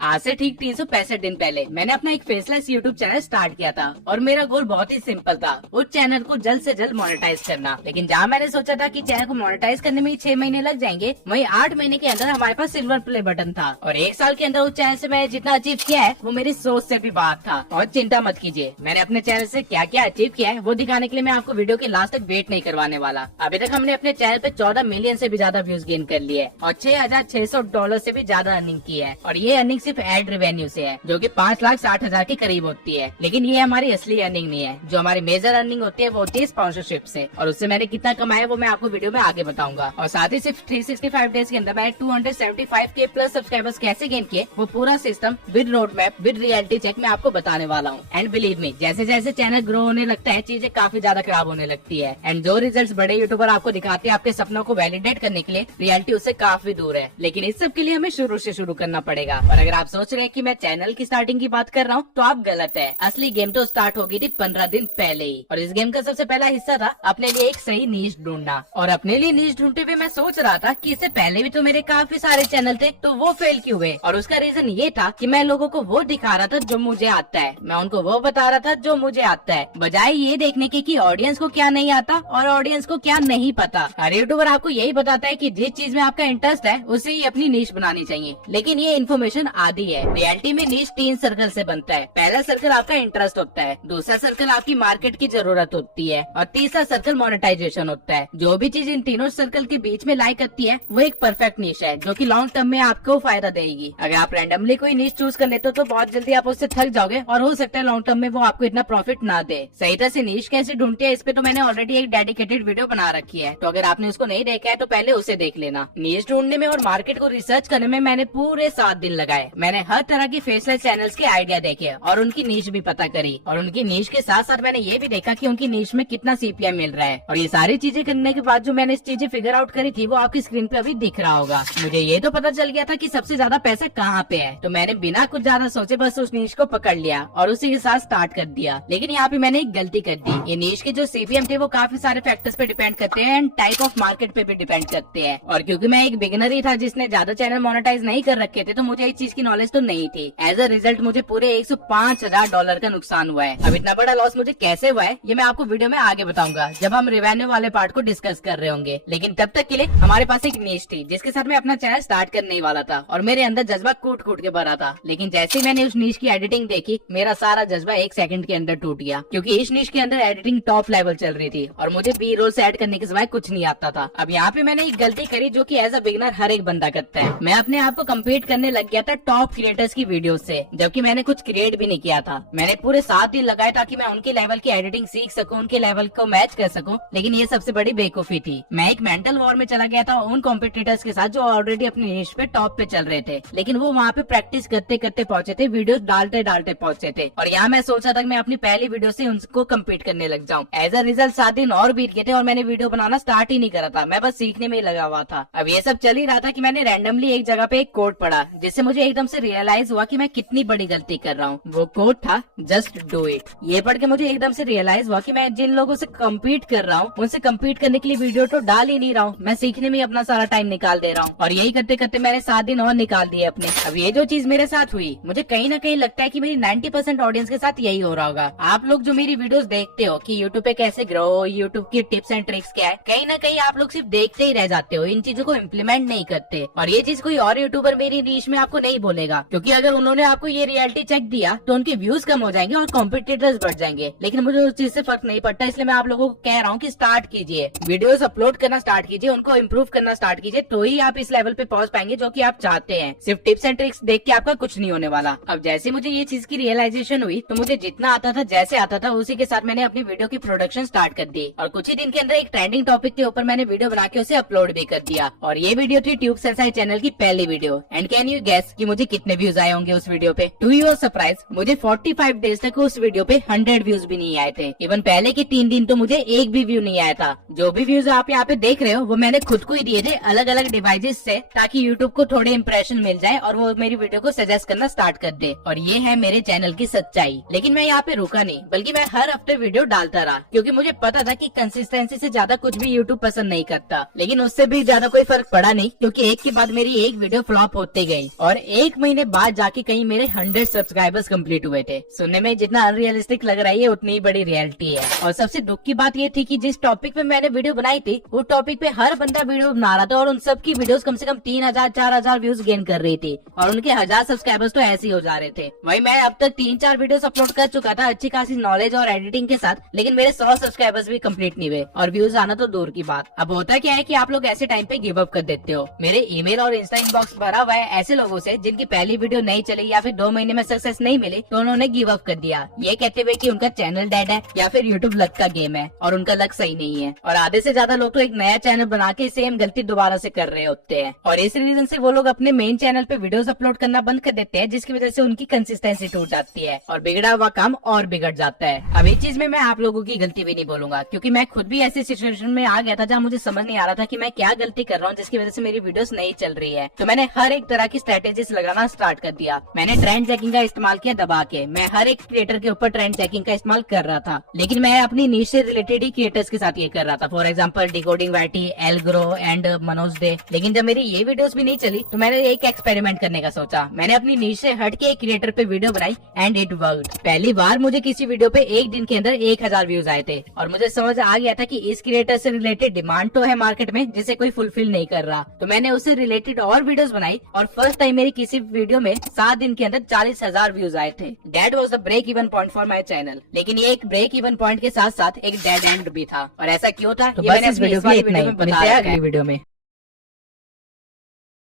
आज से ठीक 365 दिन पहले मैंने अपना एक फेसलेस यूट्यूब चैनल स्टार्ट किया था और मेरा गोल बहुत ही सिंपल था, उस चैनल को जल्द से जल्द मोनेटाइज करना। लेकिन जहाँ मैंने सोचा था कि चैनल को मोनेटाइज करने में 6 महीने लग जाएंगे, वहीं 8 महीने के अंदर हमारे पास सिल्वर प्ले बटन था और 1 साल के अंदर उस चैनल से मैंने जितना अचीव किया है वो मेरी सोच से भी बाहर था। और चिंता मत कीजिए, मैंने अपने चैनल से क्या क्या अचीव किया है वो दिखाने के लिए मैं आपको वीडियो के लास्ट तक वेट नहीं करवाने वाला। अभी तक हमने अपने चैनल पे 14 मिलियन से भी ज्यादा व्यूज गेन कर लिए और $6,600 से भी ज्यादा अर्निंग की है। और ये अर्निंग सिर्फ एड रेवेन्यू से है, जो कि 5,60,000 के करीब होती है। लेकिन ये हमारी असली अर्निंग नहीं है। जो हमारी मेजर अर्निंग होती है वो होती है स्पॉन्सरशिप से, और उससे मैंने कितना कमाया वो मैं आपको वीडियो में आगे बताऊंगा। और साथ ही सिर्फ 365 डेज के अंदर मैंने 275K प्लस सब्सक्राइबर्स कैसे गेन किए वो पूरा system with road map with reality check मैं आपको बताने वाला हूँ। एंड बिलीव मी, जैसे जैसे चैनल ग्रो होने लगता है चीजें काफी ज्यादा खराब होने लगती है। एंड जो रिजल्ट बड़े यूट्यूबर आपको दिखाते हैं आपके सपनों को वैलिडेट करने के लिए, रियलिटी उससे काफी दूर है। लेकिन इस सब के लिए हमें शुरू से शुरू करना पड़ेगा। और अगर आप सोच रहे हैं कि मैं चैनल की स्टार्टिंग की बात कर रहा हूँ तो आप गलत है। असली गेम तो स्टार्ट हो गई थी 15 दिन पहले ही। और इस गेम का सबसे पहला हिस्सा था अपने लिए एक सही नीश ढूंढना। और अपने लिए नीश ढूंढते हुए मैं सोच रहा था कि इससे पहले भी तो मेरे काफी सारे चैनल थे, तो वो फेल क्यों हुए। और उसका रीजन ये था कि मैं लोगों को वो दिखा रहा था जो मुझे आता है, मैं उनको वो बता रहा था जो मुझे आता है, बजाय ये देखने के कि ऑडियंस को क्या नहीं आता और ऑडियंस को क्या नहीं पता। हर यूट्यूबर आपको यही बताता है कि जिस चीज में आपका इंटरेस्ट है उसे ही अपनी नीश बनानी चाहिए, लेकिन ये इन्फॉर्मेशन आधी है। रियलिटी में नीश 3 सर्कल से बनता है। पहला सर्कल आपका इंटरेस्ट होता है, दूसरा सर्कल आपकी मार्केट की जरूरत होती है और तीसरा सर्कल मोनेटाइजेशन होता है। जो भी चीज इन तीनों सर्कल के बीच में लाई करती है वो एक परफेक्ट नीश है, जो कि लॉन्ग टर्म में आपको फायदा देगी। अगर आप रैंडमली कोई नीश चूज कर लेते हो तो बहुत जल्दी आप उससे थक जाओगे और हो सकता है लॉन्ग टर्म में वो आपको इतना प्रॉफिट ना दे। सही तरह से नीश कैसे ढूंढती है इस पे तो मैंने ऑलरेडी एक डेडिकेटेड वीडियो बना रखी है, तो अगर आपने उसको नहीं देखा है तो पहले उसे देख लेना। नीश ढूंढने में और मार्केट को रिसर्च करने में मैंने पूरे 7 दिन लगाए। मैंने हर तरह की फेसलेस चैनल्स के आइडिया देखे और उनकी नीश भी पता करी। और उनकी नीश के साथ साथ मैंने ये भी देखा कि उनकी नीश में कितना CPM मिल रहा है। और ये सारी चीजें करने के बाद जो मैंने इस चीजें फिगर आउट करी थी वो आपकी स्क्रीन पे अभी दिख रहा होगा। मुझे ये तो पता चल गया था कि सबसे ज्यादा पैसा कहाँ पे है, तो मैंने बिना कुछ ज्यादा सोचे बस उस नीश को पकड़ लिया और उसी के साथ स्टार्ट कर दिया। लेकिन यहाँ पे मैंने एक गलती कर दी। ये नीश के जो CPM थे वो काफी सारे फैक्टर्स पे डिपेंड करते हैं एंड टाइप ऑफ मार्केट पे भी डिपेंड करते हैं। और क्योंकि मैं एक बिगिनर ही था जिसने ज्यादा चैनल मोनेटाइज नहीं कर रखे थे, तो मुझे इस चीज की नॉलेज तो नहीं थी। एज अ रिजल्ट मुझे पूरे $105,000 का नुकसान हुआ है। अब इतना बड़ा लॉस मुझे कैसे हुआ है ये मैं आपको वीडियो में आगे बताऊंगा, जब हम रेवेन्यू वाले पार्ट को डिस्कस कर रहे होंगे। लेकिन तब तक के लिए हमारे पास एक नीश थी जिसके साथ मैं अपना चैनल स्टार्ट करने ही वाला था और मेरे अंदर जज्बा कूट कूट के भरा था। लेकिन जैसे ही मैंने उस नीश की एडिटिंग देखी, मेरा सारा जज्बा 1 सेकंड के अंदर टूट गया, क्योंकि इस नीश के अंदर एडिटिंग टॉप लेवल चल रही थी और मुझे बी रोल से ऐड करने के सिवाय कुछ नहीं आता था। अब यहाँ पे मैंने एक गलती करी जो कि एज अ बिगिनर हर एक बंदा करता है। मैं अपने आप को कम्पीट करने लग गया था टॉप क्रिएटर्स की वीडियो से, जबकि मैंने कुछ क्रिएट भी नहीं किया था। मैंने पूरे 7 दिन लगाए ताकि मैं उनके लेवल की एडिटिंग सीख सकूं, उनके लेवल को मैच कर सकूं। लेकिन ये सबसे बड़ी बेवकूफी थी। मैं एक मेंटल वॉर में चला गया था उन कॉम्पिटिटर्स के साथ जो ऑलरेडी अपनी नीश पे टॉप पे चल रहे थे, लेकिन वो वहाँ पे प्रैक्टिस करते करते पहुंचे थे, वीडियोस डालते डालते पहुंचे थे। और यहाँ मैं सोचा था कि मैं अपनी पहली वीडियो से उनको कम्पीट करने लग जाऊँ। एज अ रिजल्ट 7 दिन और बीत गए थे और मैंने वीडियो बनाना स्टार्ट ही नहीं करा था, मैं बस सीखने में ही लगा हुआ था। अब ये सब चल ही रहा था कि मैंने रैंडमली एक जगह पे एक कोड पढ़ा जिससे मुझे एकदम से रियलाइज हुआ कि मैं कितनी बड़ी गलती कर रहा हूँ। वो कोड था जस्ट डू इट। ये पढ़ के मुझे एकदम से रियलाइज हुआ कि मैं जिन लोगों से कम्पीट कर रहा हूँ उनसे कम्पीट करने के लिए वीडियो तो डाल ही नहीं रहा हूँ, मैं सीखने में अपना सारा टाइम निकाल दे रहा हूँ। और यही करते करते मैंने 7 दिन और निकाल दिए अपने। अब ये जो चीज मेरे साथ हुई, मुझे कहीं ना कहीं लगता है कि मेरी 90% ऑडियंस के साथ यही हो रहा होगा। आप लोग जो मेरी वीडियोस देखते हो कि यूट्यूब पे कैसे ग्रो, यूट्यूब की टिप्स एंड ट्रिक्स क्या है, कहीं ना कहीं आप लोग सिर्फ देखते ही रह जाते हो, इन चीजों को इम्प्लीमेंट नहीं करते। और ये चीज कोई और यूट्यूबर मेरी नीश में आपको नहीं बोलेगा, क्योंकि अगर उन्होंने आपको ये रियलिटी चेक दिया तो उनके व्यूज कम हो जाएंगे और कॉम्पिटिटर्स बढ़ जाएंगे। लेकिन मुझे उस चीज से फर्क नहीं पड़ता, इसलिए मैं आप लोगों को कह रहा हूँ कि स्टार्ट कीजिए, वीडियोस अपलोड करना स्टार्ट कीजिए, उनको इम्प्रूव करना स्टार्ट कीजिए, तो ही आप इस लेवल पे पहुंच पाएंगे जो कि आप चाहते हैं। सिर्फ टिप्स एंड ट्रिक्स देख के आपका कुछ नहीं होने वाला। अब जैसे मुझे ये चीज की रियलाइजेशन हुई तो मुझे जितना आता था जैसे आता था उसी के साथ मैंने अपनी वीडियो की प्रोडक्शन स्टार्ट कर दी और कुछ ही दिन के अंदर एक ट्रेंडिंग टॉपिक के ऊपर मैंने वीडियो बना के उसे अपलोड भी कर दिया। और ये वीडियो थी ट्यूब सेंसाई चैनल की पहली video. And can you guess कि मुझे कितने व्यूज आए होंगे उस वीडियो पे? टू योर सरप्राइज मुझे 45 डेज तक उस वीडियो पे 100 व्यूज भी नहीं आए थे। इवन पहले के 3 दिन तो मुझे एक भी व्यू नहीं आया था। जो भी व्यूज आप यहाँ पे देख रहे हो वो मैंने खुद को ही दिए थे अलग अलग डिवाइसेस से, ताकि यूट्यूब को थोड़े इंप्रेशन मिल जाए और वो मेरी वीडियो को सजेस्ट करना स्टार्ट कर दे। और ये है मेरे चैनल की सच्चाई। लेकिन मैं यहाँ पे रुका नहीं, बल्कि मैं हर हफ्ते वीडियो डालता रहा, क्योंकि मुझे पता था कि कंसिस्टेंसी से ज्यादा कुछ भी यूट्यूब पसंद नहीं करता। लेकिन उससे भी ज्यादा कोई फर्क पड़ा नहीं, क्योंकि एक के बाद मेरी एक वीडियो फ्लॉप होते गई और एक 1 महीने बाद जाके कहीं मेरे 100 सब्सक्राइबर्स कंप्लीट हुए थे। सुनने में जितना अनरियलिस्टिक लग रहा है, ये उतनी ही बड़ी रियलिटी है। और सबसे दुख की बात ये थी कि जिस टॉपिक पे मैंने वीडियो बनाई थी, वो टॉपिक पे हर बंदा वीडियो बना रहा था और उन सबकी वीडियोस कम से कम 3000 4000 व्यूज गेन कर रही थी और उनके 1000 सब्सक्राइबर्स तो ऐसे ही हो जा रहे थे। वही मैं अब तक 3-4 वीडियोस अपलोड कर चुका था अच्छी खासी नॉलेज और एडिटिंग के साथ, लेकिन मेरे 100 सब्सक्राइबर्स भी कंप्लीट नहीं हुए और व्यूज आना तो दूर की बात। अब होता क्या है कि आप लोग ऐसे टाइम पे गिव अप कर देते हो। मेरे ईमेल और इंस्टा इनबॉक्स भरा हुआ है ऐसे लोगों से जिनकी पहली वीडियो नहीं चली या फिर 2 महीने में सक्सेस नहीं मिली तो उन्होंने गिव अप कर दिया, ये कहते हुए कि उनका चैनल डेड है या फिर यूट्यूब लक का गेम है और उनका लक सही नहीं है। और आधे से ज्यादा लोग तो एक नया चैनल बना के सेम गलती दोबारा से कर रहे होते हैं और इस रीजन से वो लोग अपने मेन चैनल पे वीडियोस अपलोड करना बंद कर देते हैं, जिसकी वजह से उनकी कंसिस्टेंसी टूट जाती है और बिगड़ा हुआ काम और बिगड़ जाता है। अब इस चीज में मैं आप लोगों की गलती भी नहीं बोलूंगा, क्योंकि मैं खुद भी ऐसी सिचुएशन में आ गया था जहाँ मुझे समझ नहीं आ रहा था कि मैं क्या गलती कर रहा हूँ जिसकी वजह से मेरी वीडियोस नहीं चल रही है। तो मैंने हर एक तरह की स्ट्रेटेजीज लगाना स्टार्ट कर दिया। मैंने ट्रेंड चेकिंग का इस्तेमाल किया दबा के। मैं हर एक क्रिएटर के ऊपर ट्रेंड चेकिंग का इस्तेमाल कर रहा था, लेकिन मैं अपनी नीश से रिलेटेड ही क्रिएटर्स के साथ ये कर रहा था। फॉर एग्जाम्पल डिकोडिंग वैटी, एलग्रो एंड मनोज डे। लेकिन जब मेरी ये वीडियोस भी नहीं चली तो मैंने एक एक्सपेरिमेंट करने का सोचा। मैंने अपनी नीश से हट के एक क्रिएटर पे वीडियो बनाई एंड इट वर्कड। पहली बार मुझे किसी वीडियो पे एक दिन के अंदर 1000 व्यूज आए थे और मुझे समझ आ गया था कि इस क्रिएटर से रिलेटेड डिमांड तो है मार्केट में जिसे कोई फुलफिल नहीं कर रहा। तो मैंने उससे रिलेटेड और वीडियोस बनाई और फर्स्ट टाइम मेरी किसी वीडियो में 7 दिन के अंदर 40,000 व्यूज आए थे। That was the break even point for my channel. लेकिन ये एक ब्रेक इवन पॉइंट के साथ साथ एक डेड एंड भी था। और ऐसा क्यों था, तो ये बस मैंने इस अपनी वीडियो इस वाली के लिए इतना वीडियो ही। में मिलते बता हैं रखा अगली है। वीडियो में।